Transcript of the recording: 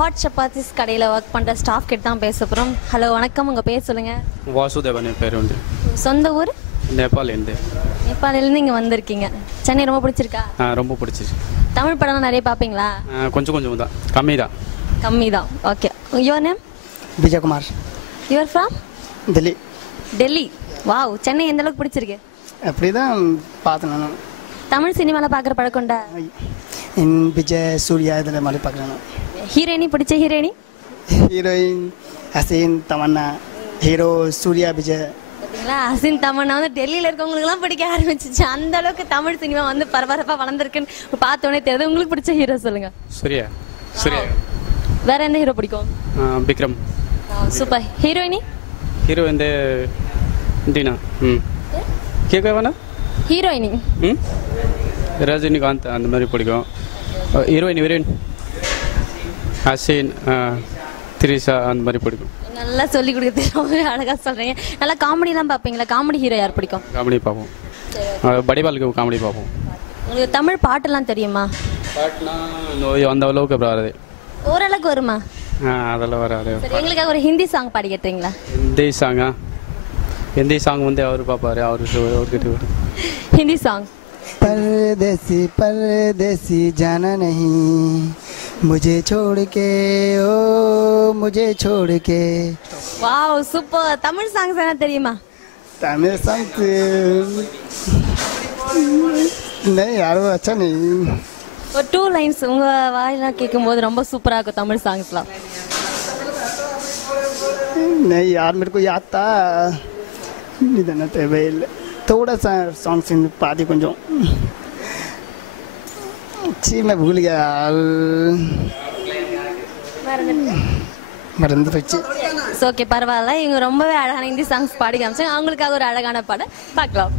Hot chapatis கடையில் work பண்ணுற staff கிட்ட தான் பேச போகிறோம். ஹலோ வணக்கம், உங்கள் பேர் சொல்லுங்கள். வாசுதேவன் என் பேர் உண்டு. சொந்த ஊர்? நேபாளிலேருந்து. நேபாளிலேருந்து இங்கே வந்திருக்கீங்க. சென்னை ரொம்ப பிடிச்சிருக்கா? ரொம்ப பிடிச்சிச்சு. தமிழ் படம்லாம் நிறைய பார்ப்பீங்களா? கொஞ்சம் தான், கம்மி தான். Okay. Your name? Vijayakumar. Your from? Delhi. Delhi. Wow, Chennai எந்த அளவுக்கு பிடிச்சிருக்கு? அப்படி தான் பார்த்தேன் நான். தமிழ் சினிமாவில் பார்க்குற பழக்கம்டா? விஜய் சூர்யா இதில் மாதிரி பார்க்குறேன். ஹீரோயினி பிடிச்ச ஹீரோயினி? ஹீரோயின் ஹசீன் தமன்னா, ஹீரோ சூர்யா விஜய். பார்த்தீங்களா, ஹசீன் தமன்னா வந்து டெல்லியில் இருக்கவங்களுக்குலாம் பிடிக்க ஆரம்பிச்சிச்சு. அந்த அளவுக்கு தமிழ் சினிமா வந்து பரபரப்பாக வளர்ந்துருக்குன்னு பார்த்தோன்னே தெரியுது. உங்களுக்கு பிடிச்ச ஹீரோ சொல்லுங்கள். சூர்யா. வேற எந்த ஹீரோ பிடிக்கும்? விக்ரம். சூப்பர். ஹீரோயினி? ஹீரோ வந்து தீனா. கேட்கவானா? ஹீரோயினி? ரஜினிகாந்த் அந்த மாதிரி பிடிக்கும். ஹீரோயின் ஹசீன், திரிஷா அந்த மாதிரி பிடிக்கும். நல்லா சொல்லி கொடுக்குறது, ரொம்ப அழகாக சொல்கிறீங்க. நல்லா காமெடிலாம் பார்ப்பீங்களா? காமெடி ஹீரோ யார் பிடிக்கும்? காமெடி பார்ப்போம். வடிவாளுக்கு காமெடி பார்ப்போம். உங்களுக்கு தமிழ் பாட்டெல்லாம் தெரியுமா? பாட்டுனா அந்த அளவுக்கு வராது. ஓரளவுக்கு வருமா? அதெல்லாம் வராது. சரி, எங்களுக்காக ஒரு ஹிந்தி சாங் பாடி கேட்டுறீங்களா? ஹிந்தி சாங் வந்து அவர் பார்ப்பாரு, அவர்கிட்ட ஹிந்தி சாங். परदेसी परदेसी जाना नहीं मुझे छोड़ के, ओ मुझे छोड़ के. Wow, super. தமிழ் சாங்ஸ் என்ன தெரியுமா? तमिल सॉन्ग नहीं यार, वो अच्छा नहीं. ஒரு 2 லைன்ஸ் உங்கள் வாயிலாம் கேட்கும்போது ரொம்ப சூப்பராக இருக்கும் தமிழ் சாங்ஸ்லாம். नहीं यार, मेरे को याद था इधर தேவையில்லை. थोड़ा सा सॉन्ग सिंग पादी कुंजों ची मैं भूल गया. மறந்து போச்சு. ஓகே, பரவாயில்ல. இவங்க ரொம்பவே அழகான ஹிந்தி சாங்ஸ் பாடி காமிச்சாங்க. அவங்களுக்காக ஒரு அழகான பாடம் பார்க்கலாம்.